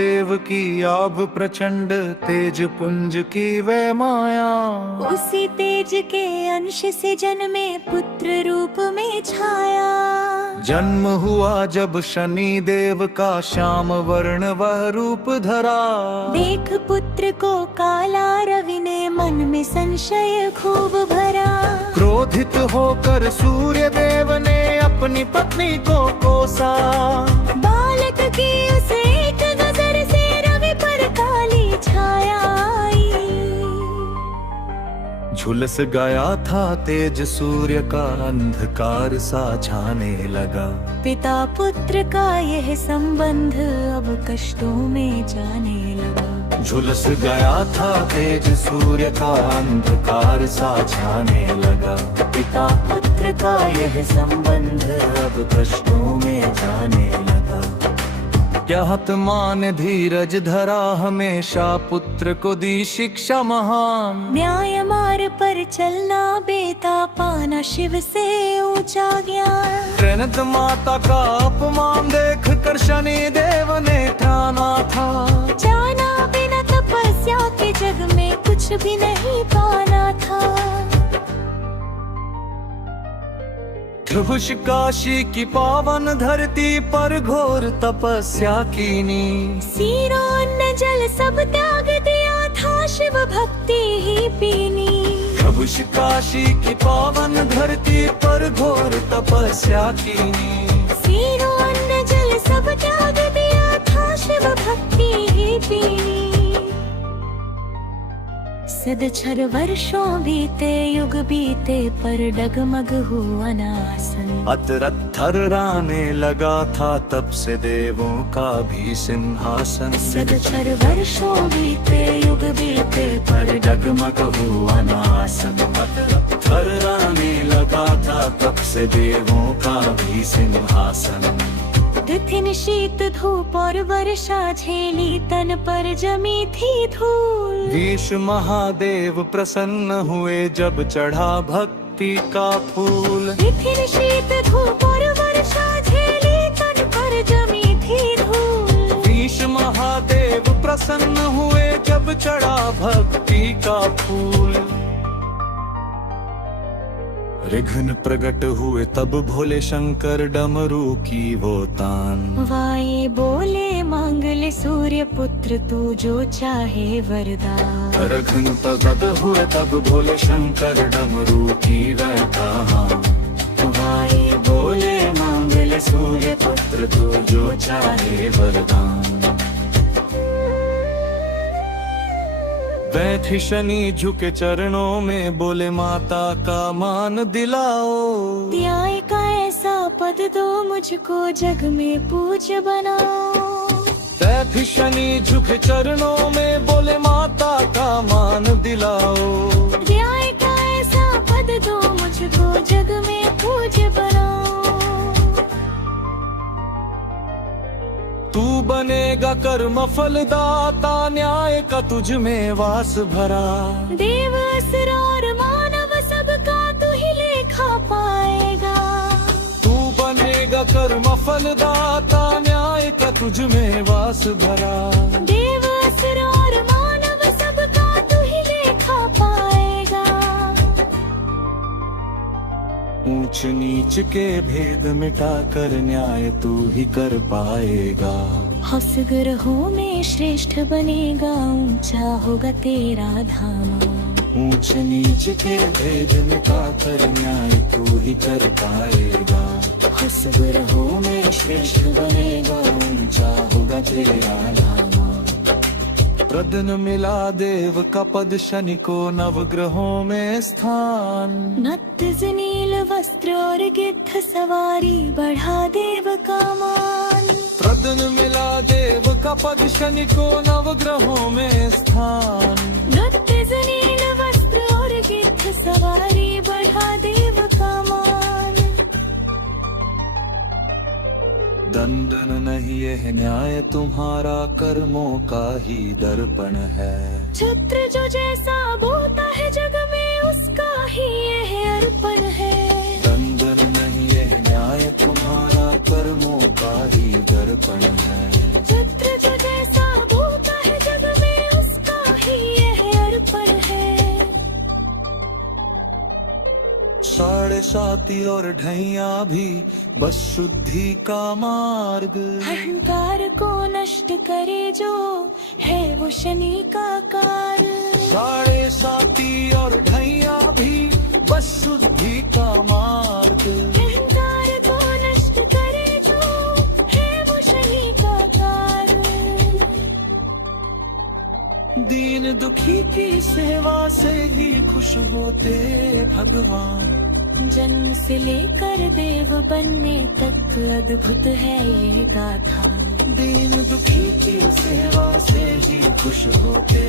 महादेव की आभ प्रचंड तेज पुंज की वह माया। उसी तेज के अंश से जन्मे पुत्र रूप में छाया। जन्म हुआ जब शनि देव का श्याम वर्ण वह रूप धरा। देख पुत्र को काला रवि ने मन में संशय खूब भरा। क्रोधित होकर सूर्य देव ने अपनी पत्नी को कोसा। बालक की उस एक नजर से रवि पर काली छाया आई। झुलस गया था तेज सूर्य का अंधकार सा छाने लगा। पिता पुत्र का यह संबंध अब कष्टों में जाने लगा। झुलस गया था तेज सूर्य का अंधकार सा छाने लगा। पिता पुत्र का यह संबंध अब कष्टों में जाने लगा। क्या माँ ने धीरज धरा हमेशा पुत्र को दी शिक्षा महान। न्याय मार्ग पर चलना बेटा पाना शिव से ऊंचा ज्ञान। प्रणत माता का अपमान देख कर शनि देव ने ठाना था। जाना बिना तपस्या के जग में कुछ भी नहीं पाना था। ध्रुवश काशी की पावन धरती पर घोर तपस्या कीनी। सीरो अन्न जल सब त्याग दिया था शिव भक्ति ही पीनी। ध्रुवश काशी की पावन धरती पर घोर तपस्या कीनी। सीरो अन्न जल सब त्याग दिया था शिव भक्ति ही पीनी। सदछर वर्षों बीते युग बीते पर डगमग हुआ नासन। अतरत थर्राने लगा था तब से देवों का भी सिंहासन। सदछर वर्षों बीते युग बीते पर डगमग हुआ नासन। अतरत थर्राने लगा था तब से देवों का भी सिंहासन। दिन शीत धूप और वर्षा झेली तन पर जमी थी धूल। विष महादेव प्रसन्न हुए जब चढ़ा भक्ति का फूल। दिन शीत धूप और वर्षा झेली तन पर जमी थी धूल। विष महादेव प्रसन्न हुए जब चढ़ा भक्ति का फूल। ऋघ्न प्रकट हुए तब भोले शंकर डमरू की वो तान। वाये बोले मांग ले सूर्य पुत्र तू जो चाहे वरदान। ऋघ्न प्रकट हुए तब भोले शंकर डमरू की वह तान। वाये बोले मांग ले सूर्य पुत्र तू जो चाहे वरदान। वैथी शनि झुके चरणों में बोले माता का मान दिलाओ। न्याय का ऐसा पद दो मुझको जग में पूज्य बनाओ। वैथी शनि झुके चरणों में बोले माता का मान दिलाओ। न्याय का ऐसा पद दो मुझको जग में पूज्य बनाओ। तू बनेगा कर्म फलदाता न्याय का तुझ में वास भरा। देव असुर और मानव सबका तू ही लेखा पाएगा। तू बनेगा कर्म फलदाता न्याय का तुझ में वास भरा। देव असुर और मानव सबका तू ही लेखा पाएगा। ऊंच नीच के भेद मिटा कर न्याय तू ही कर पाएगा। हंस ग्रहों में श्रेष्ठ बनेगा ऊंचा होगा तेरा धाम। ऊंच नीच के भेद मिटा कर न्याय तू ही कर पाएगा। हंस ग्रहों में श्रेष्ठ बनेगा ऊंचा होगा तेरा धाम। प्रदन मिला देव का पद शनि को नवग्रहों में स्थान। नत्थ नील वस्त्र और गिद्ध सवारी बढ़ा देव का मान। प्रदन मिला देव का पद शनि को नवग्रहों में स्थान। नत्थ नील वस्त्र और गिद्ध सवारी बढ़ा देव का मान। दंडन नहीं यह न्याय तुम्हारा कर्मों का ही दर्पण है। छत्र जो जैसा बोता है जग में उसका ही यह अर्पण है। दंडन नहीं यह न्याय तुम्हारा कर्मों का ही दर्पण है। छत्र जो जैसा साढ़े साती और ढैया भी बस शुद्धि का मार्ग। अहंकार को नष्ट करे जो है वो शनि का कार। साढ़े साती और ढैया भी बस शुद्धि का मार्ग। अहंकार को नष्ट करे जो है वो शनि का कार। दीन दुखी की सेवा से ही खुश होते भगवान। जन्म से लेकर देव बनने तक अद्भुत है ये गाथा। दीन दुखी की सेवा से ही खुश होते